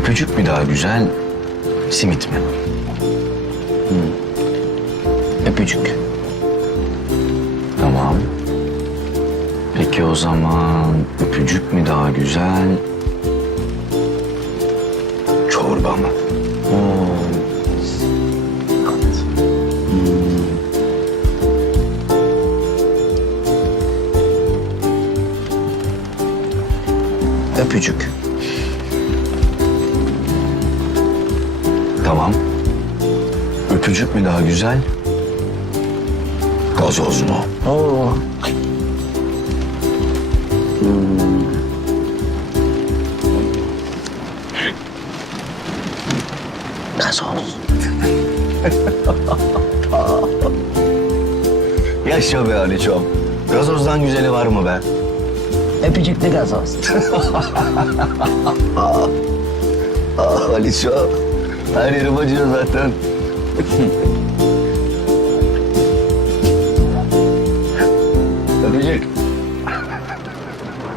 Öpücük mü daha güzel, simit mi? Öpücük. Tamam. Peki o zaman öpücük mü daha güzel, çorba mı? Öpücük. Tamam. Öpücük mü daha güzel, gazoz mu? Oo. Gazoz. Yaşa be Aliçom. Gazozdan güzeli var mı be? Öpücüklü gazoz. Ah Aliço. Her yerim acıyor zaten.